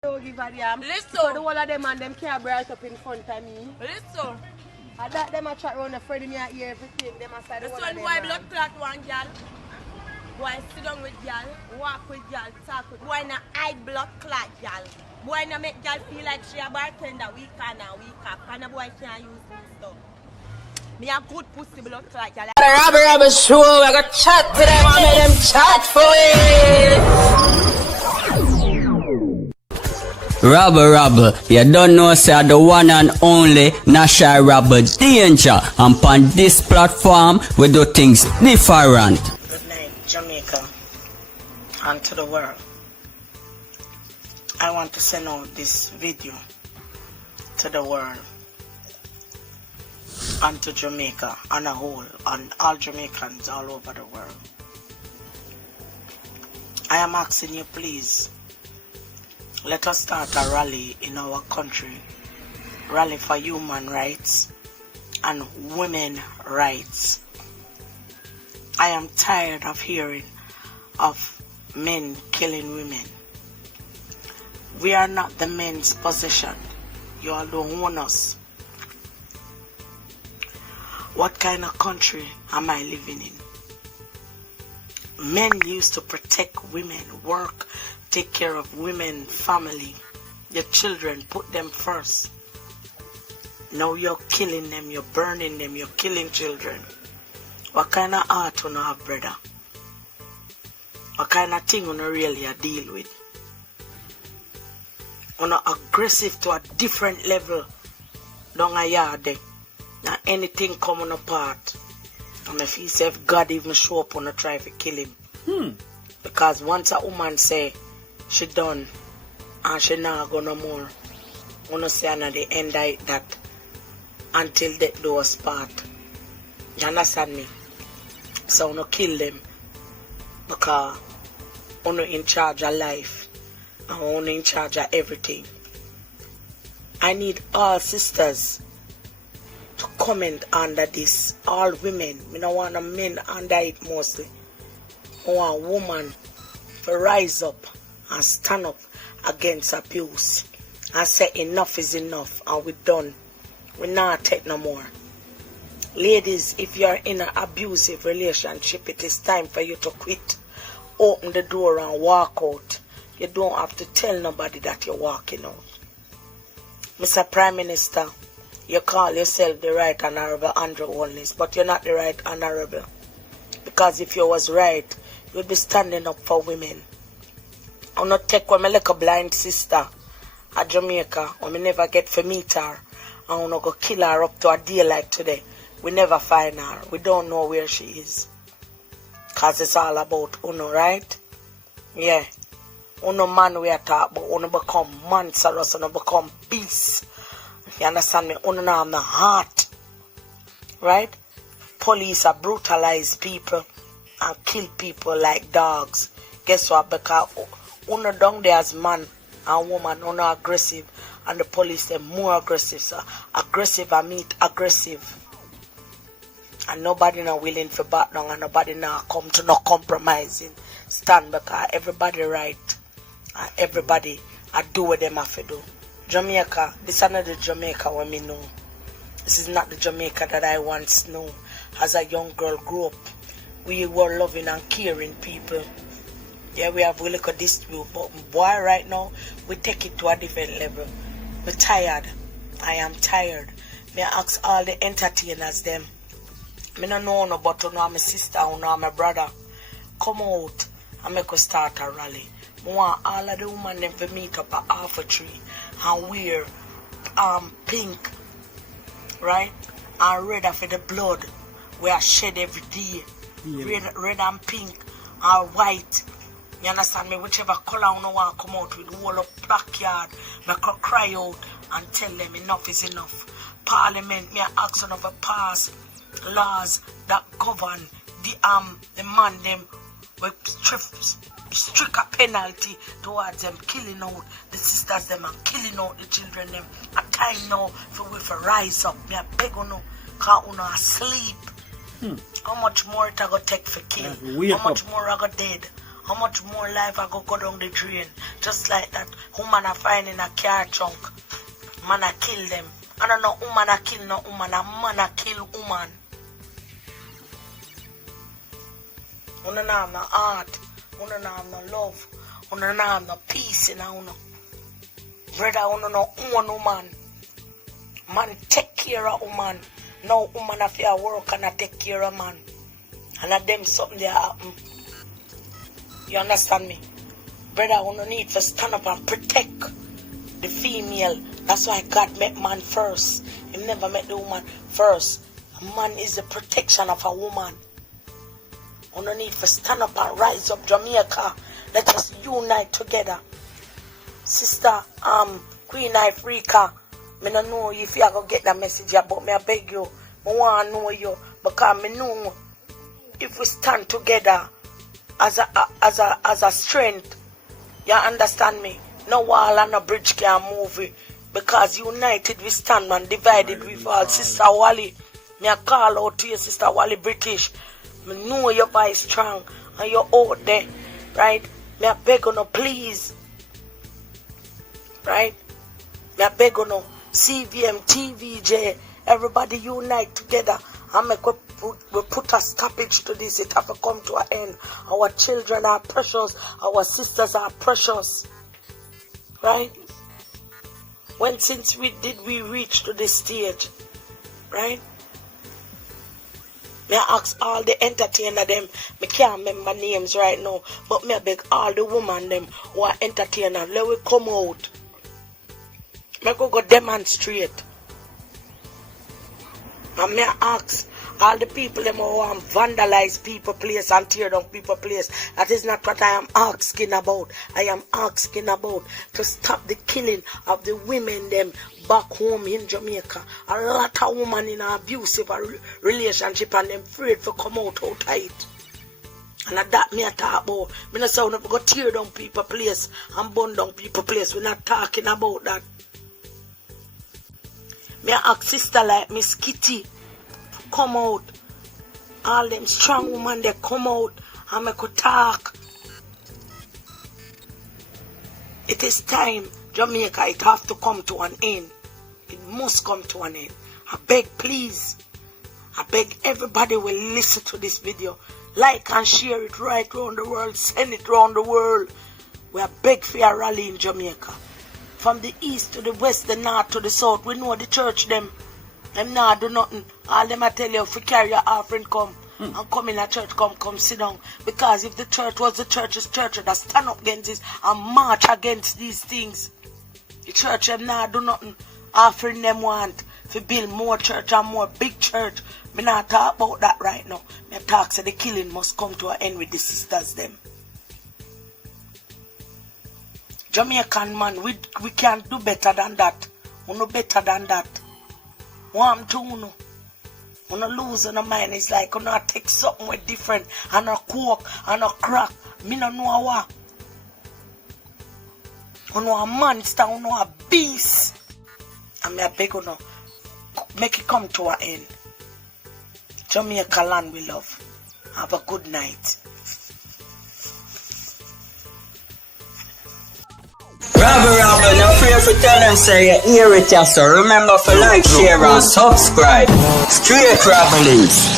Don't give a damn. Listen. So the whole of them and them can't bright up in front of me. Listen. I that them a chat around the Freddy me a hear everything. Them a say the This whole one of them. boy blood clot one girl. Boy sit down with girl, walk with girl, talk with boy na eye blood clot girl. Boy na make girl feel like she a bartender week on and week off. And a boy can't use this stuff. Me a good pussy blood clot girl. Rabble Rabble show, I got chat to them and make them chat for it. Rabble Rabble, you don't know say the one and only National Rabble Danger, and on this platform we do things different. Good night, Jamaica, and to the world. I want to send out this video to the world and to Jamaica on a whole, and all Jamaicans all over the world. I am asking you, please, let us start a rally in our country, rally for human rights and women rights. I am tired of hearing of men killing women. We are not the men's possession. You all don't own us. What kind of country am I living in? Men used to protect women, work, take care of women, family, your children, put them first. Now you're killing them, you're burning them, you're killing children. What kind of heart you have, brother? What kind of thing you really deal with? You're aggressive to a different level down a yard. Now anything coming apart. And if he say if God even show up and try to kill him. Because once a woman say she done and she not go no more, wanna say at the end of that until death do us part. You understand me? So wanna kill them because wanna in charge of life and wanna in charge of everything. I need all sisters to comment under this. All women. I don't want men under it mostly. I want women to rise up and stand up against abuse and say enough is enough and we're done. We not take no more. Ladies, if you're in an abusive relationship, it is time for you to quit. Open the door and walk out. You don't have to tell nobody that you're walking out. Mr. Prime Minister, you call yourself the Right Honorable Andrew Holness, but you're not the Right Honorable. Because if you was right, you'd be standing up for women. I'm not take when my little blind sister at Jamaica, when we never get to meet her, and I'm not go kill her up to a day like today. We never find her. We don't know where she is. Because it's all about Uno, right? Yeah. Uno man we are talking about, Uno become monstrous, Uno become beast. You understand me? Uno now have the heart. Right? Police are brutalize people and kill people like dogs. Guess what? Because Uno down there as man and woman, Uno aggressive, and the police they're more aggressive. So aggressive I meet aggressive. And nobody not willing for back down, and nobody now come to no compromising stand, because everybody right and everybody I do what them have to do. Jamaica, this is not the Jamaica when me know. This is not the Jamaica that I once knew. As a young girl grew up, we were loving and caring people. Yeah, we have a little dispute, but boy, right now, we take it to a different level. We're tired. I am tired. May I ask all the entertainers them. I don't know no, but you know my sister, you know my brother. Come out and make us start a rally. I want all of the women them to meet up at half a tree and wear pink, right? And red for the blood we are shed every day. Yeah. Red and pink or white. You understand me? Whichever color you want to come out with, whole up backyard, make her cry out and tell them enough is enough. Parliament, me ask them to pass laws that govern the man them with stricter penalty towards them killing out the sisters them and killing out the children them. A time now for we to rise up. Me I beg you now, cause you know asleep. How much more it I go take for kill? How much more I go dead? How much more life I go down the drain? Just like that woman I find in a car trunk. Man I kill them. I don't know woman I kill no woman. A man I kill woman. You don't have no heart. You don't have no love. You don't have no peace in you. Brother, you don't know woman. Man take care of woman. Now woman have to work and I take care of man. And at them something there happen. You understand me? Brother, you don't need to stand up and protect the female. That's why God made man first. He never made the woman first. A man is the protection of a woman. You don't need to stand up and rise up Jamaica. Let us unite together. Sister, Queen Africa, I don't know if you are going to get that message, but me I beg you, I want to know you, because I know if we stand together as a strength, you understand me? No wall and no bridge can move it, because united we stand and divided we fall. Sister Wally, me I call out to you, Sister Wally British. I know your voice strong and you're out there, right? Me I beg you no, please, right? Me I beg you no, CVM, TVJ, everybody unite together and make we put a stoppage to this. It have to come to an end. Our children are precious. Our sisters are precious. Right? When since we reach to this stage? Right? May I ask all the entertainer them, I can't remember names right now, but may I beg all the women them who are entertainer, let we come out. May I go demonstrate. And may I ask all the people them who want vandalize people place and tear down people place. That is not what I am asking about. I am asking about to stop the killing of the women them back home in Jamaica. A lot of women in an abusive relationship and them afraid to come out tight. And that me I talk about. Me not say we never go tear down people place and burn down people place. We're not talking about that. Me I ask sister like Miss Kitty come out. All them strong women they come out and make a talk. It is time, Jamaica, it have to come to an end. It must come to an end. I beg, please. I beg everybody will listen to this video. Like and share it right around the world. Send it around the world. We are beg for a rally in Jamaica. From the east to the west, the north to the south. We know the church them. Them not do nothing. All them I tell you, if you carry your offering come and come in a church, come sit down. Because if the church was the church's church, that stand up against this and march against these things. The church them not do nothing. Offering them want to build more church and more big church. Me not talk about that right now. Me talk say the killing must come to an end with the sisters them. Jamaican man, we can't do better than that. We know better than that. One to uno. When you lose on the mind, it's like you know take something with different and a coke and a crack. Me no know what. You know a monster, you know a beast. And me I beg you now, make it come to an end. Jamaica land we love. Have a good night. Rabble Rabble, no fear for tell them say you hear it, so remember to like, share and subscribe. Straight Rabblings.